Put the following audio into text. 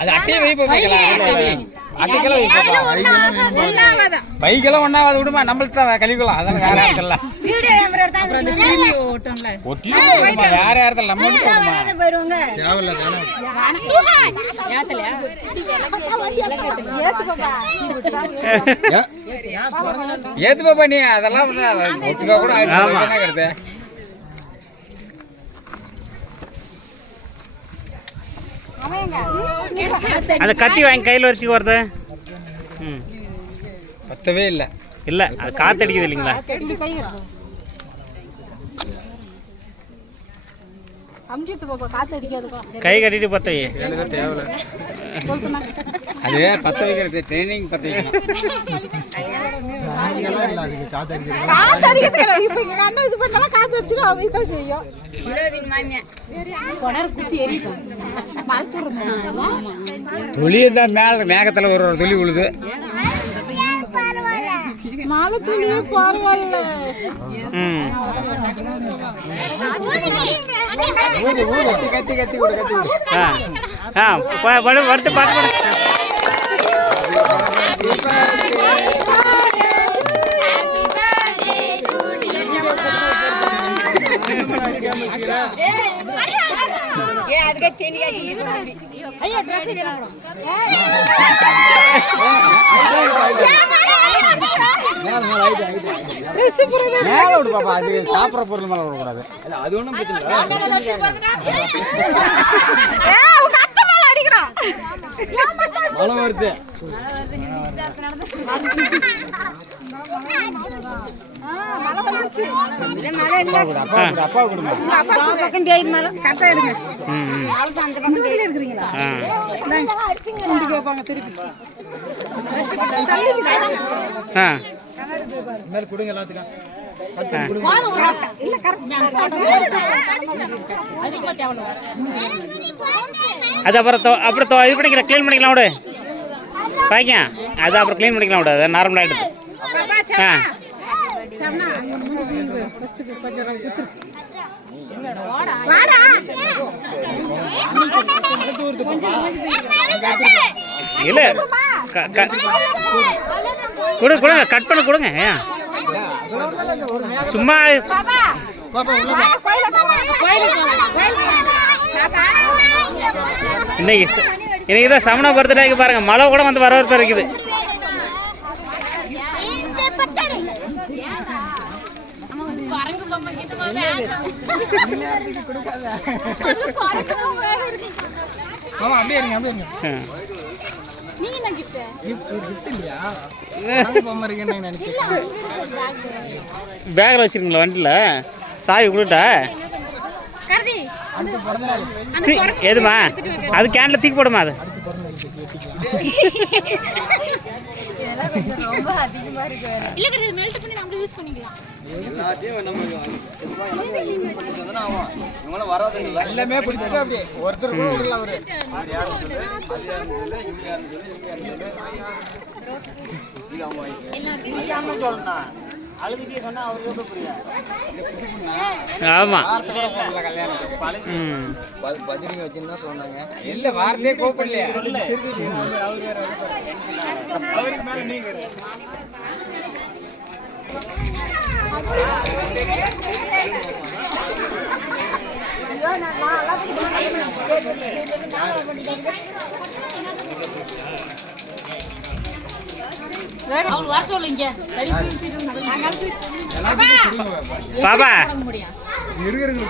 அது அட்டையை வை பைக்கெல்லாம் ஒன்றாவது விடுமா நம்மளுக்கு தான் கழிவுக்கலாம் அதெல்லாம் வேற யாருக்கல்ல வேற யாருக்கல்ல நம்ம ஏத்து பாப்பா நீ அதெல்லாம் ஒட்டுக்கா கூட ஆயிடுச்சு அந்த கத்தி வாங்கி கையில் வச்சுக்கு வருது பத்தவே இல்லை இல்லை அது காத்தடிக்குது இல்லைங்களா கை கட்டிட்டு பத்த தேவையில்ல அது பத்த வைக்கிறது ட்ரைனிங் பத்த துளியதான் மேல மேகத்துல ஒரு துளி விழுது மழை துளியே பரவாயில்ல கத்தி கத்தி வருத்து பாட்டு சாப்பிட்ற பொருள் மேல விடக்கூடாது அது ஒன்றும் மழை வருது அப்பா கொடுங்க கொடுங்க எல்லாத்துக்கும் அது அப்புறம் இது பண்ணிக்கலாம் க்ளீன் பண்ணிக்கலாம் விடு பாய்க்க அது அப்புறம் க்ளீன் பண்ணிக்கலாம் விடு அது நார்மலாக ஆகிடுது இல்லை கொடுங்க கட் பண்ண கொடுங்க சும்மா இன்னைக்கு தான் சமண பர்த்டேக்கு பாருங்க மழை கூட வந்து வரவேற்பு இருக்குது பேக்கில் வச்சிருக்கீங்களா வண்டியில் சாவி கொடுட்டா எதுமா அது கேனில் தூக்கி போடுமா அது எல்லாமே பிடிச்சிட்டா அப்படி ஒருத்தர் கூட விடல அவரு ஆமா பஜ்ரிங்க வச்சுன்னு தான் சொன்னாங்க இல்ல வார்த்தையே கோப்படலையா அவருக்கு மேல நீங்க பாபா இருக்கு